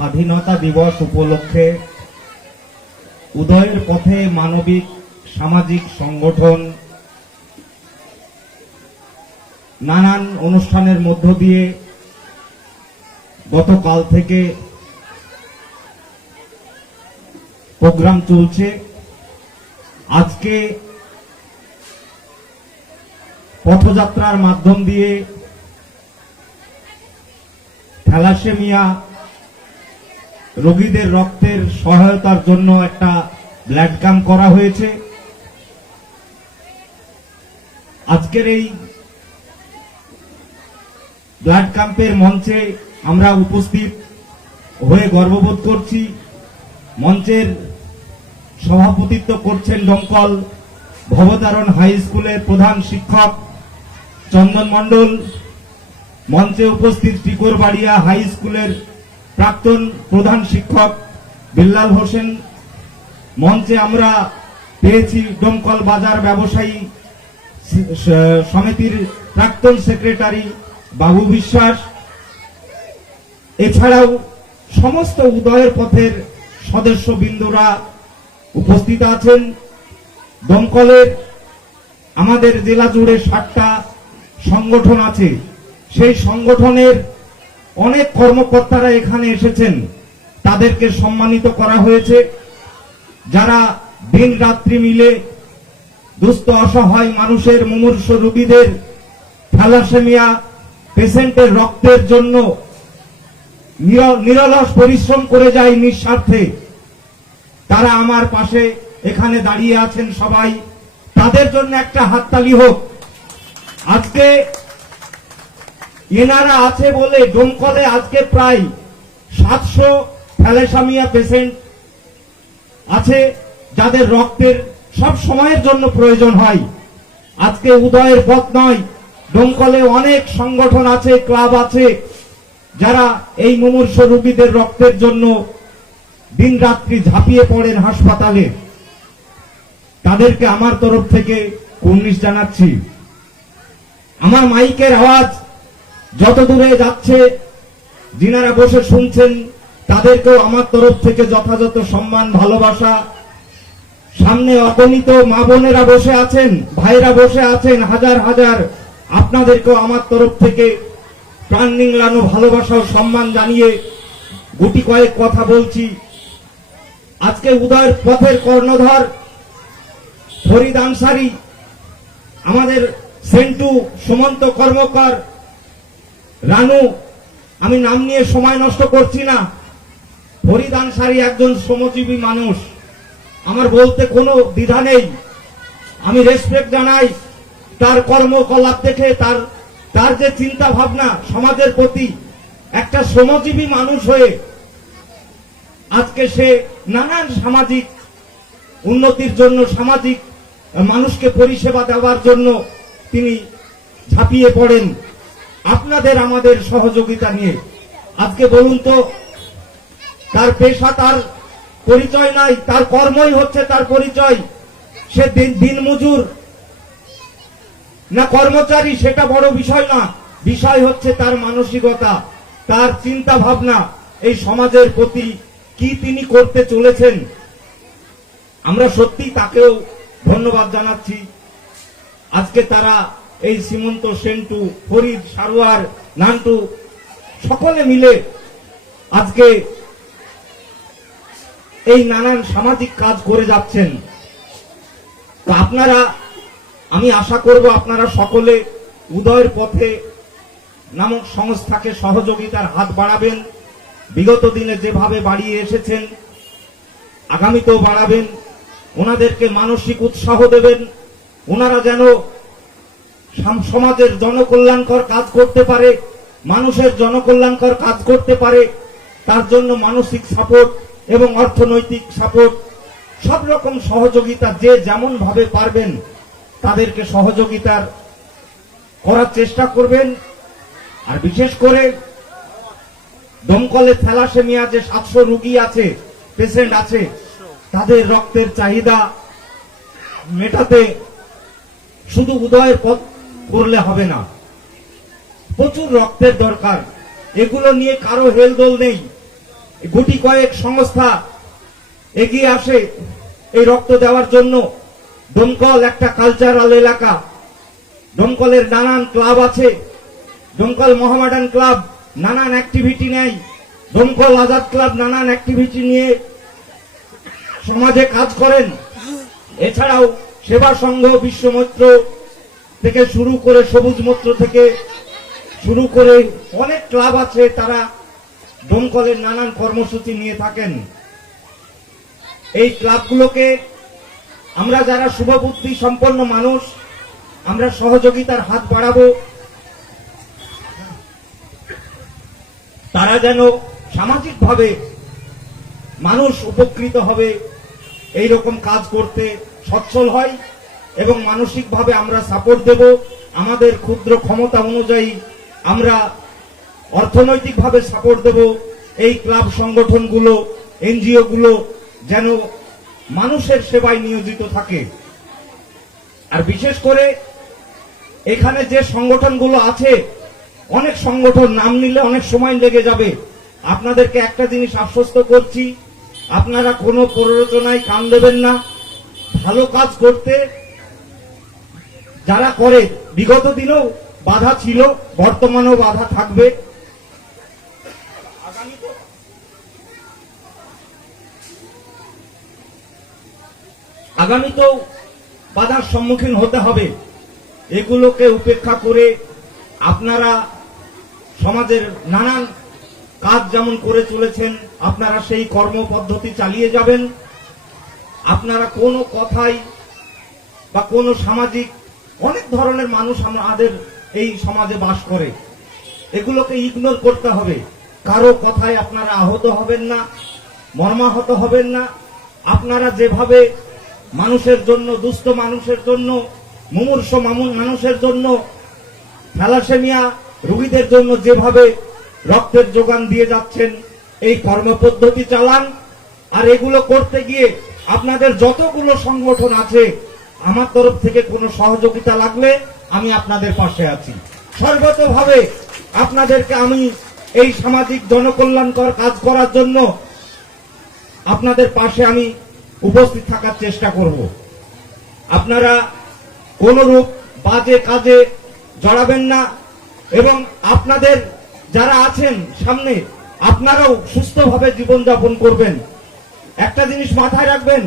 স্বাধীনতা দিবস উপলক্ষে উদয়ের পথে মানবিক সামাজিক সংগঠন নানান অনুষ্ঠানের মধ্য দিয়ে গতকাল থেকে প্রোগ্রাম চলছে। আজকে পথযাত্রার মাধ্যম দিয়ে থ্যালাসেমিয়া রোগীদের রক্তের সহায়তার জন্য একটা ব্লাড ক্যাম্প করা হয়েছে। আজকের এই ব্লাড ক্যাম্পের মঞ্চে আমরা উপস্থিত হয়ে গর্ববোধ করছি। মঞ্চের সভাপতিত্ব করছেন ডোমকল ভবতারণ হাই স্কুলের প্রধান শিক্ষক চন্দন মণ্ডল। মঞ্চে উপস্থিত টিকরবাড়িয়া হাই স্কুলের প্রাক্তন প্রধান শিক্ষক বিল্লাল হোসেন। মঞ্চে আমরা পেয়েছি ডোমকল বাজার ব্যবসায়ী সমিতির প্রাক্তন সেক্রেটারি বাবু বিশ্বাস। এছাড়াও সমস্ত উদয়ের পথের সদস্যবৃন্দরা উপস্থিত আছেন। দমকলের আমাদের জেলা জুড়ে 60টা সংগঠন আছে। সেই সংগঠনের অনেক কর্মকর্তারা এখানে এসেছেন, তাদেরকে সম্মানিত করা হয়েছে। যারা দিন রাত্রি মিলে দুস্থ অসহায় মানুষের মুমূর্ষ রোগীদের থ্যালাসেমিয়া পেশেন্টের রক্তের জন্য নিরলস পরিশ্রম করে যায় নিঃস্বার্থে, তারা আমার পাশে এখানে দাঁড়িয়ে আছেন। সবাই তাদের জন্য একটা হাততালি হোক। আজকে এনারা আছে বলে ডোমকলে আজকে প্রায় 700 থ্যালাসেমিয়া পেশেন্ট আছে যাদের রক্তের সব সময়ের জন্য প্রয়োজন হয়। আজকে উদয়ের পথ নয়, ডোমকলে অনেক সংগঠন আছে, ক্লাব আছে, যারা এই মুমূর্ষ রোগীদের রক্তের জন্য দিন রাত্রি ঝাঁপিয়ে পড়েন হাসপাতালে। তাদেরকে আমার তরফ থেকে কুর্নিশ জানাচ্ছি। আমার মাইকের আওয়াজ যত দূরে যাচ্ছে, যিনারা বসে শুনছেন তাদেরকেও আমার তরফ থেকে যথাযথ সম্মান ভালোবাসা। সামনে অগণিত মা বোনেরা বসে আছেন, ভাইরা বসে আছেন হাজার হাজার, আপনাদেরকেও আমার তরফ থেকে প্রাণ নিংড়ানো ভালোবাসা ও সম্মান জানিয়ে গুটি কয়েক কথা বলছি। আজকে উদয়ের পথের কর্ণধার ফরিদ আনসারী, আমাদের সেন্টু সুমন্ত কর্মকার, রানু, আমি নাম নিয়ে সময় নষ্ট করছি না। ফরিদ আনসারী একজন শ্রমজীবী মানুষ, আমার বলতে কোনো দ্বিধা নেই। আমি রেসপেক্ট জানাই তার কর্মকলাপ দেখে, তার যে চিন্তা ভাবনা সমাজের প্রতি। একটা শ্রমজীবী মানুষ হয়ে আজকে সে নানান সামাজিক উন্নতির জন্য, সামাজিক মানুষকে পরিষেবা দেওয়ার জন্য তিনি ঝাঁপিয়ে পড়েন আপনাদের আমাদের সহযোগিতা নিয়ে। আজকে বলুন তো, তার পেশা তার পরিচয় নাই, তার কর্মই হচ্ছে তার পরিচয়। সে দিনমজুর না কর্মচারী সেটা বড় বিষয় না, বিষয় হচ্ছে তার মানসিকতা, তার চিন্তা ভাবনা, এই সমাজের প্রতি কি তিনি করতে চলেছেন। আমরা সত্যি তাকেও ধন্যবাদ জানাচ্ছি। আজকে তারা এই সীমন্ত, সেন্টু, ফরিদ, সারোয়ার, নান্টু সকলে মিলে আজকে এই নানান সামাজিক কাজ করে যাচ্ছেন। তো আপনারা, আমি আশা করব আপনারা সকলে উদয়ের পথে নামক সংস্থাকে সহযোগিতার হাত বাড়াবেন। বিগত দিনে যেভাবে বাড়িয়ে এসেছেন আগামীতেও বাড়াবেন। ওনাদেরকে মানসিক উৎসাহ দেবেন, ওনারা যেন সমাজের জনকল্যাণকর কাজ করতে পারে, মানুষের জনকল্যাণকর কাজ করতে পারে। তার জন্য মানসিক সাপোর্ট এবং অর্থনৈতিক সাপোর্ট, সব রকম সহযোগিতা যে যেমন ভাবে পারবেন তাদেরকে সহযোগিতার করার চেষ্টা করবেন। আর বিশেষ করে দমকলে থ্যালাসেমিয়া যে 700 রোগী আছে, পেশেন্ট আছে, তাদের রক্তের চাহিদা মেটাতে শুধু উদয়ের পথ করলে হবে না, প্রচুর রক্তের দরকার। এগুলো নিয়ে কারো হেলদোল নেই। গুটি কয়েক সংস্থা এগিয়ে আসে এই রক্ত দেওয়ার জন্য। দমকল একটা কালচারাল এলাকা, দমকলের নানান ক্লাব আছে, দমকল মোহামেডান ক্লাব নানান অ্যাক্টিভিটি নেয়, দমকল আজাদ ক্লাব নানান অ্যাক্টিভিটি নিয়ে সমাজে কাজ করেন। এছাড়াও সেবা সংঘ, বিশ্বমৈত্র থেকে শুরু করে সবুজ মৈত্র থেকে শুরু করে অনেক ক্লাব আছে, তারা দমকলের নানান কর্মসূচি নিয়ে থাকেন। এই ক্লাবগুলোকে আমরা যারা শুভবুদ্ধি সম্পন্ন মানুষ, আমরা সহযোগিতার হাত বাড়াবো, তারা যেন সামাজিকভাবে মানুষ উপকৃত হবে এই রকম কাজ করতে সচ্ছল হয়, এবং মানসিকভাবে আমরা সাপোর্ট দেব। আমাদের ক্ষুদ্র ক্ষমতা অনুযায়ী আমরা অর্থনৈতিকভাবে সাপোর্ট দেব। এই ক্লাব সংগঠনগুলো, এনজিও গুলো যেন মানুষের সেবায় নিয়োজিত থাকে। আর বিশেষ করে এখানে যে সংগঠনগুলো আছে, অনেক সংগঠন নাম নিলে অনেক সময় লেগে যাবে। আপনাদেরকে একটা জিনিস আশ্বস্ত করছি, আপনারা কোনো প্ররোচনায় কান দেবেন না। ভালো কাজ করতে যারা করে, বিগত দিনেও বাধা ছিল, বর্তমানেও বাধা থাকবে, আগামীতেও বাধার সম্মুখীন হতে হবে। এগুলোকে উপেক্ষা করে আপনারা সমাজের নানান কাজ যেমন করে চলেছেন, আপনারা সেই কর্মপদ্ধতি চালিয়ে যাবেন। আপনারা কোনো কথাই বা কোনো সামাজিক, অনেক ধরনের মানুষ আমাদের এই সমাজে বাস করে, এগুলোকে ইগনোর করতে হবে। কারো কথায় আপনারা আহত হবেন না, মর্মাহত হবেন না। আপনারা যেভাবে মানুষের জন্য, দুস্থ মানুষের জন্য, মুমূর্ষু মানুষের জন্য, থ্যালাসেমিয়া রোগীদের জন্য যেভাবে রক্তের যোগান দিয়ে যাচ্ছেন, এই কর্মপদ্ধতি চালান। আর এগুলো করতে গিয়ে আপনাদের যতগুলো সংগঠন আছে, আমার তরফ থেকে কোনো সহযোগিতা লাগলে আমি আপনাদের পাশে আছি। সর্বতভাবে আপনাদেরকে আমি এই সামাজিক জনকল্যাণকর কাজ করার জন্য আপনাদের পাশে আমি উপস্থিত থাকার চেষ্টা করব। আপনারা কোনরূপ বাজে কাজে জড়াবেন না, এবং আপনাদের যারা আছেন সামনে, আপনারাও সুস্থভাবে জীবনযাপন করবেন। একটা জিনিস মাথায় রাখবেন,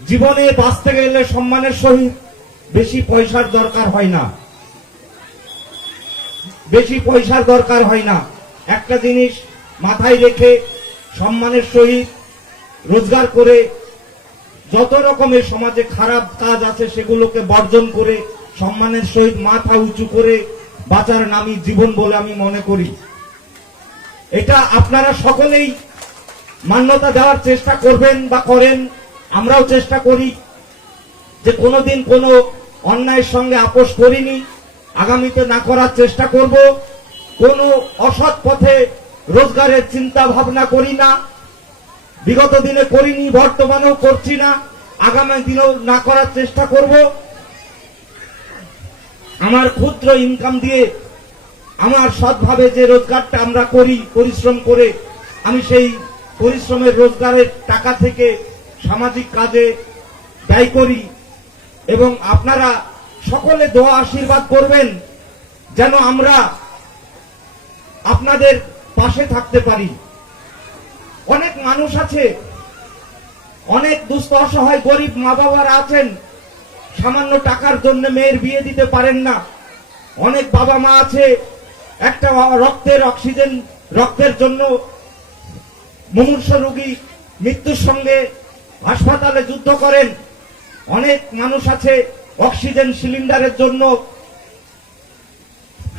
জীবনে বাঁচতে গেলে সম্মানের সহিত বেশি পয়সার দরকার হয় না, বেশি পয়সার দরকার হয় না। একটা জিনিস মাথায় রেখে সম্মানের সহিত রোজগার করে, যত রকমের সমাজে খারাপ কাজ আছে সেগুলোকে বর্জন করে সম্মানের সহিত মাথা উঁচু করে বাঁচার নামই জীবন বলে আমি মনে করি। এটা আপনারা সকলেই মান্যতা দেওয়ার চেষ্টা করবেন বা করেন, আমরাও চেষ্টা করি যে কোনোদিন কোনো অন্যায়ের সঙ্গে আপোষ করিনি, আগামীতে না করার চেষ্টা করব। কোনো অসৎ পথে রোজগারের চিন্তা ভাবনা করি না, বিগত দিনে করিনি, বর্তমানেও করছি না, আগামী দিনেও না করার চেষ্টা করব। আমার ক্ষুদ্র ইনকাম দিয়ে, আমার সৎভাবে যে রোজগারটা আমরা করি পরিশ্রম করে, আমি সেই পরিশ্রমের রোজগারের টাকা থেকে সামাজিক কাজে ব্যয় করি। এবং আপনারা সকলে দোয়া আশীর্বাদ করবেন যেন আমরা আপনাদের পাশে থাকতে পারি। অনেক মানুষ আছে, অনেক দুস্থ অসহায় গরিব মা বাবারা আছেন, সামান্য টাকার জন্য মেয়ের বিয়ে দিতে পারেন না। অনেক বাবা মা আছে, একটা রক্তের অক্সিজেন, রক্তের জন্য মুমূর্ষু রোগী মৃত্যুর সঙ্গে হাসপাতালে যুদ্ধ করেন। অনেক মানুষ আছে অক্সিজেন সিলিন্ডারের জন্য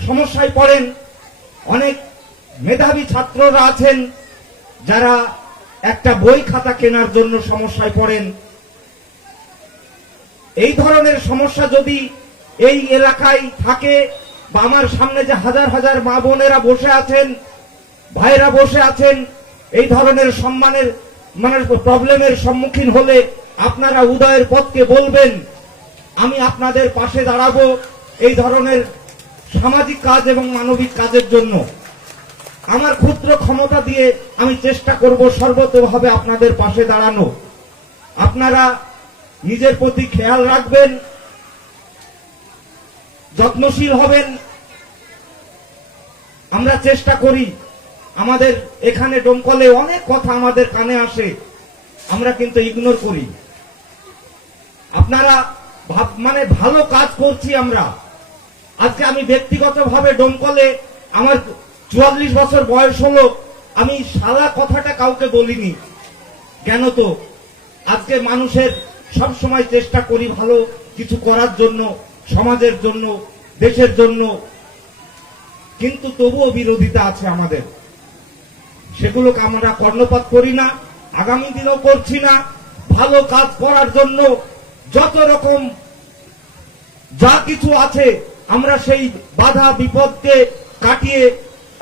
সমস্যায় পড়েন। অনেক মেধাবী ছাত্ররা আছেন যারা একটা বই খাতা কেনার জন্য সমস্যায় পড়েন। এই ধরনের সমস্যা যদি এই এলাকায় থাকে, বা আমার সামনে যে হাজার হাজার মা বোনেরা বসে আছেন, ভাইরা বসে আছেন, এই ধরনের সম্মানের প্রবলেমের সম্মুখীন হলে আপনারা উদয়ের পথকে বলবেন, আমি আপনাদের পাশে দাঁড়াবো এই ধরনের সামাজিক কাজ এবং মানবিক কাজের জন্য। আমার ক্ষুদ্র ক্ষমতা দিয়ে আমি চেষ্টা করব সর্বতোভাবে আপনাদের পাশে দাঁড়ানো। আপনারা নিজের প্রতি খেয়াল রাখবেন, যত্নশীল হবেন। আমরা চেষ্টা করি, আমাদের এখানে ডোমকলে অনেক কথা আমাদের কানে আসে, আমরা কিন্তু ইগনোর করি। আপনারা মানে ভালো কাজ করছি আমরা। আজকে আমি ব্যক্তিগতভাবে ডোমকলে আমার 44 বছর বয়স হলো, আমি শালা কথাটা কাউকে বলিনি। কেন তো আজকে মানুষের সব সময় চেষ্টা করি ভালো কিছু করার জন্য, সমাজের জন্য, দেশের জন্য, কিন্তু তবুও বিরোধিতা আছে আমাদের। সেগুলোকে আমরা কর্ণপাত করি না, আগামী দিনেও করছি না। ভালো কাজ করার জন্য যত রকম যা কিছু আছে আমরা সেই বাধা বিপদকে কাটিয়ে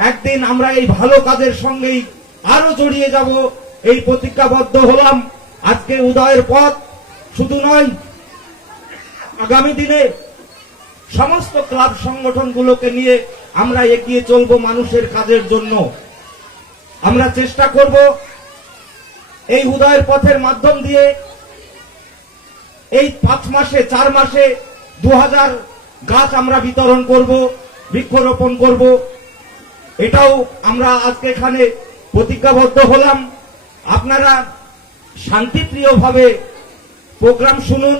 একদিন আমরা এই ভালো কাজের সঙ্গেই আরো জড়িয়ে যাব, এই প্রতিজ্ঞাবদ্ধ হলাম। আজকে উদয়ের পথ শুধু নয়, আগামী দিনে সমস্ত ক্লাব সংগঠনগুলোকে নিয়ে আমরা এগিয়ে চলব মানুষের কাজের জন্য। আমরা চেষ্টা করব এই উদয়ের পথের মাধ্যম দিয়ে এই 5 মাসে 4 মাসে 2000 গাছ আমরা বিতরণ করব, বৃক্ষরোপণ করব। এটাও আমরা আজকে এখানে প্রতিজ্ঞাবদ্ধ হলাম। আপনারা শান্তিপ্রিয়ভাবে প্রোগ্রাম শুনুন,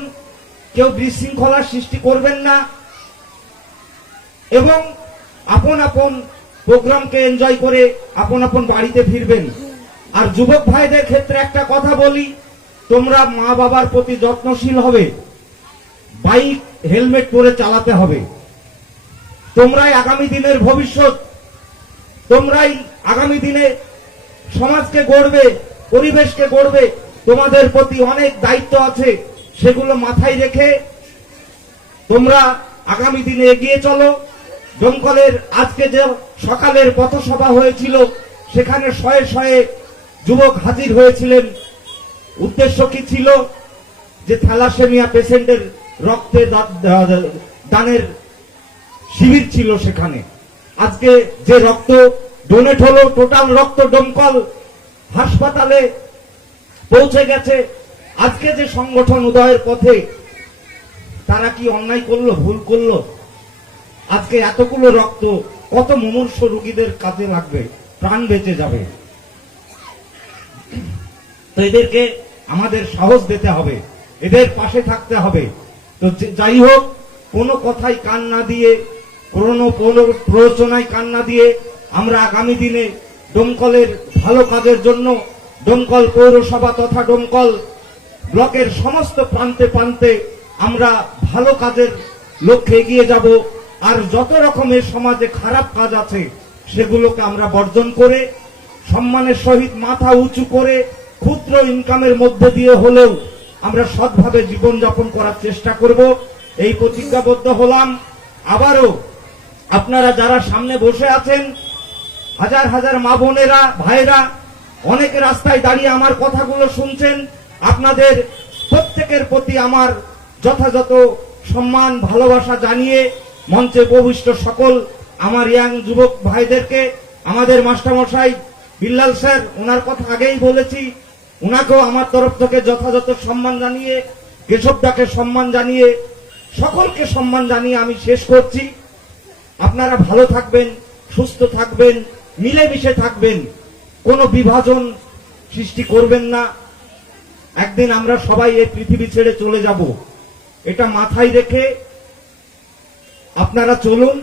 কেউ বিশৃঙ্খলার সৃষ্টি করবেন না এবং আপন আপন প্রোগ্রামকে এনজয় করে আপন আপন বাড়িতে ফিরবেন। আর যুবক ভাইদের ক্ষেত্রে একটা কথা বলি, তোমরা মা বাবার প্রতি যত্নশীল হবে, বাইক হেলমেট পরে চালাতে হবে। তোমরাই আগামী দিনের ভবিষ্যৎ, তোমরাই আগামী দিনে সমাজকে গড়বে, পরিবেশকে গড়বে। তোমাদের প্রতি অনেক দায়িত্ব আছে, সেগুলো মাথায় রেখে তোমরা আগামী দিনে এগিয়ে চলো। ডোমকলের আজকে যে সকালের পথসভা হয়েছিল, সেখানে শয়ে শয়ে যুবক হাজির হয়েছিলেন। উদ্দেশ্য কি ছিল? যে থ্যালাসেমিয়া পেশেন্টের রক্তে দানের শিবির ছিল সেখানে। আজকে যে রক্ত ডোনেট হলো, টোটাল রক্ত ডোমকল হাসপাতালে পৌঁছে গেছে। আজকে যে সংগঠন উদয়ের পথে, তারা কি অন্যায় করলো, ভুল করলো? আজকে এতগুলো রক্ত কত মুমূর্ষ রোগীদের কাজে লাগবে, প্রাণ বেঁচে যাবে। তো এদেরকে আমাদের সাহস দিতে হবে, এদের পাশে থাকতে হবে। তো যাই হোক, কোনো কথাই কান না দিয়ে, কোনো প্ররোচনায় কান না দিয়ে আমরা আগামী দিনে ডোমকলের ভালো কাজের জন্য ডোমকল পৌরসভা তথা ডোমকল ব্লকের সমস্ত প্রান্তে প্রান্তে আমরা ভালো কাজের লক্ষ্যে এগিয়ে যাব। আর যত রকমের সমাজে খারাপ কাজ আছে সেগুলোকে আমরা বর্জন করে সম্মানের সহিত মাথা উঁচু করে ক্ষুদ্র ইনকামের মধ্যে দিয়ে হলেও আমরা সৎভাবে জীবনযাপন করার চেষ্টা করব। এই প্রতিজ্ঞাবদ্ধ হলাম। আবারও আপনারা যারা সামনে বসে আছেন, হাজার হাজার মা বোনেরা, ভাইরা, অনেকে রাস্তায় দাঁড়িয়ে আমার কথাগুলো শুনছেন, আপনাদের প্রত্যেকের প্রতি আমার যথাযথ সম্মান ভালোবাসা জানিয়ে মঞ্চে উপবিষ্ট সকল আমার ইয়াং যুবক ভাইদেরকে, আমাদের মাস্টারমশাই বিল্লাল স্যার, ওনার কথা আগেই বলেছি, ওনাকেও আমার তরফ থেকে যথাযথ সম্মান জানিয়ে, কেশবদাকে সম্মান জানিয়ে, সকলকে সম্মান জানিয়ে আমি শেষ করছি। আপনারা ভালো থাকবেন, সুস্থ থাকবেন, মিলেমিশে থাকবেন, কোনো বিভাজন সৃষ্টি করবেন না। একদিন আমরা সবাই এই পৃথিবী ছেড়ে চলে যাব, এটা মাথায় রেখে আপনারা চলুন।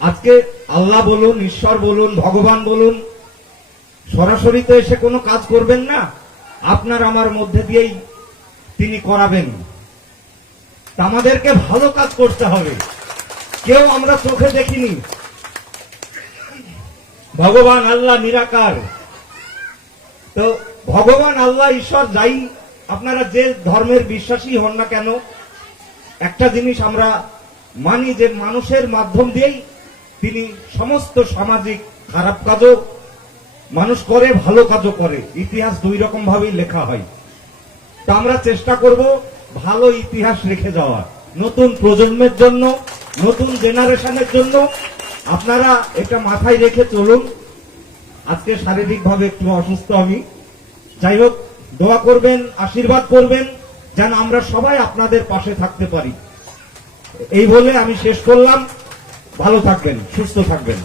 আজকে আল্লাহ বলুন, ঈশ্বর বলুন, ভগবান বলুন, সরাসরি তো এসে কোনো কাজ করবেন না, আপনার আমার মধ্যে দিয়েই তিনি করাবেন। তা আমাদেরকে ভালো কাজ করতে হবে। কেউ আমরা চোখে দেখিনি, ভগবান আল্লাহ নিরাকার। তো ভগবান আল্লাহ ঈশ্বর যাই আপনারা যে ধর্মের বিশ্বাসী হন না কেন, একটা জিনিস আমরা মানি যে মানুষের মাধ্যম দিয়েই তিনি সমস্ত সামাজিক খারাপ কাজও মানুষ করে, ভালো কাজও করে। ইতিহাস দুই রকম ভাবেই লেখা হয়। তা আমরা চেষ্টা করব ভালো ইতিহাস রেখে যাওয়ার, নতুন প্রজন্মের জন্য, নতুন জেনারেশনের জন্য। আপনারা এটা মাথায় রেখে চলুন। আজকে শারীরিকভাবে একটু অসুস্থ আমি, যাই হোক দোয়া করবেন, আশীর্বাদ করবেন যেন আমরা সবাই আপনাদের পাশে থাকতে পারি। এই বলে আমি শেষ করলাম। ভালো থাকবেন, সুস্থ থাকবেন।